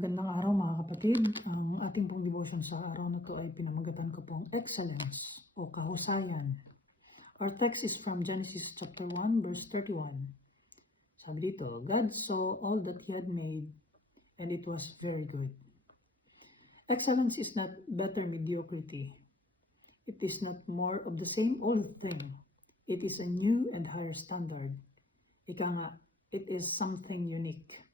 Magandang araw mga kapatid. Ang ating pong devotion sa araw na to ay pinamagatan ko pong excellence o kahusayan. Our text is from Genesis chapter 1 verse 31. Sabi dito, God saw all that He had made and it was very good. Excellence is not better mediocrity. It is not more of the same old thing. It is a new and higher standard. Ika nga, it is something unique.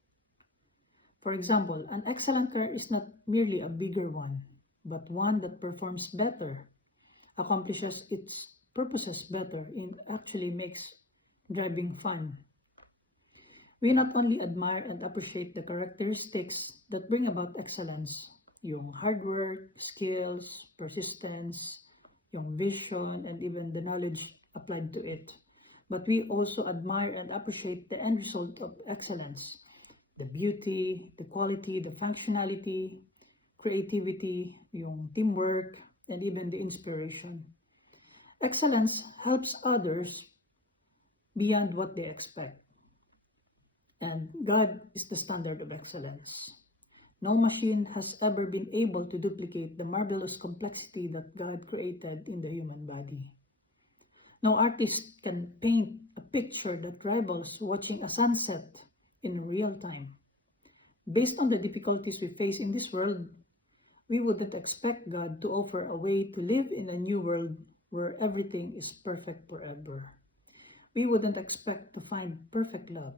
For example, an excellent car is not merely a bigger one, but one that performs better, accomplishes its purposes better, and actually makes driving fun. We not only admire and appreciate the characteristics that bring about excellence, yung hard work, skills, persistence, yung vision, and even the knowledge applied to it, but we also admire and appreciate the end result of excellence. The beauty, the quality, the functionality, creativity, yung teamwork, and even the inspiration. Excellence helps others beyond what they expect. And God is the standard of excellence. No machine has ever been able to duplicate the marvelous complexity that God created in the human body. No artist can paint a picture that rivals watching a sunset in real time. Based on the difficulties we face in this world, we wouldn't expect God to offer a way to live in a new world where everything is perfect forever. We wouldn't expect to find perfect love.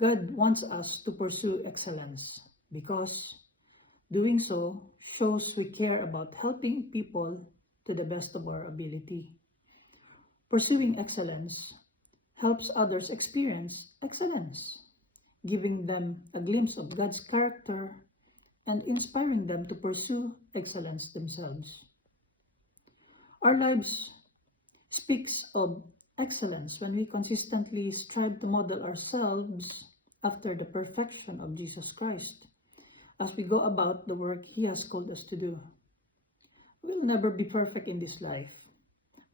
God wants us to pursue excellence because doing so shows we care about helping people to the best of our ability. Pursuing excellence helps others experience excellence, giving them a glimpse of God's character and inspiring them to pursue excellence themselves. Our lives speaks of excellence when we consistently strive to model ourselves after the perfection of Jesus Christ as we go about the work He has called us to do. We'll never be perfect in this life,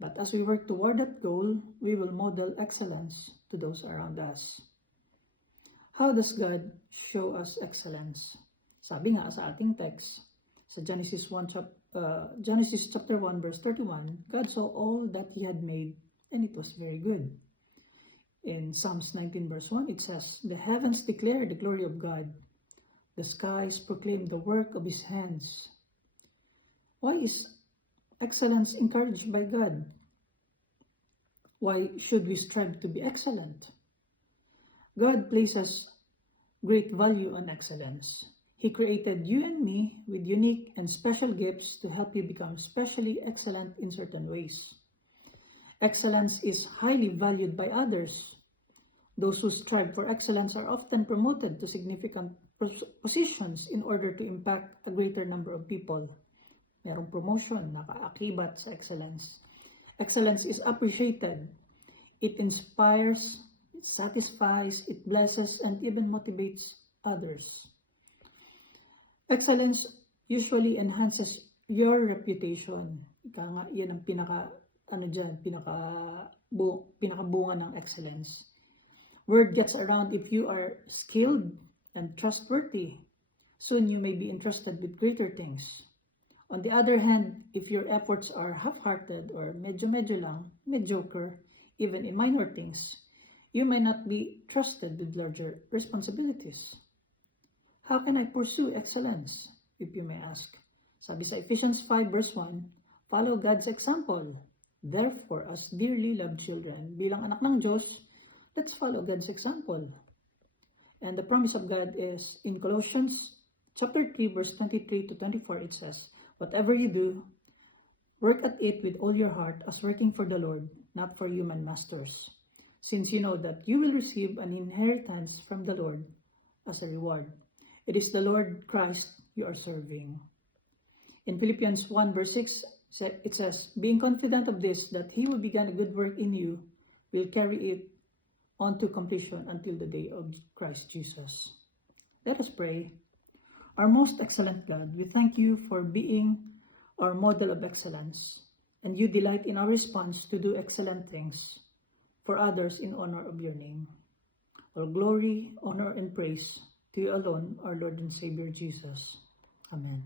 but as we work toward that goal, we will model excellence to those around us. How does God show us excellence? Sabi nga sa ating text, sa Genesis chapter 1 verse 31, God saw all that He had made and it was very good. In Psalms 19 verse 1, it says, "The heavens declare the glory of God. The skies proclaim the work of His hands." Why is excellence encouraged by God? Why should we strive to be excellent? God places great value on excellence. He created you and me with unique and special gifts to help you become specially excellent in certain ways. Excellence is highly valued by others. Those who strive for excellence are often promoted to significant positions in order to impact a greater number of people. Merong promotion, nakaakibat sa excellence. Excellence is appreciated. It inspires, it satisfies, it blesses, and even motivates others. Excellence usually enhances your reputation. Ika nga, yan ang pinakabunga ng excellence. Word gets around if you are skilled and trustworthy. Soon you may be entrusted with greater things. On the other hand, if your efforts are half-hearted or medyo-medyo lang, mediocre, even in minor things, you may not be trusted with larger responsibilities. How can I pursue excellence, if you may ask? Sabi sa Ephesians 5 verse 1, follow God's example. Therefore, as dearly loved children, bilang anak ng Diyos, let's follow God's example. And the promise of God is in Colossians chapter 3 verse 23 to 24, it says, "Whatever you do, work at it with all your heart as working for the Lord, not for human masters, since you know that you will receive an inheritance from the Lord as a reward. It is the Lord Christ you are serving." In Philippians 1 verse 6, it says, "Being confident of this, that He who began a good work in you will carry it on to completion until the day of Christ Jesus." Let us pray. Our most excellent God, we thank you for being our model of excellence, and you delight in our response to do excellent things for others in honor of your name. All glory, honor, and praise To you alone, our Lord and Savior Jesus. Amen.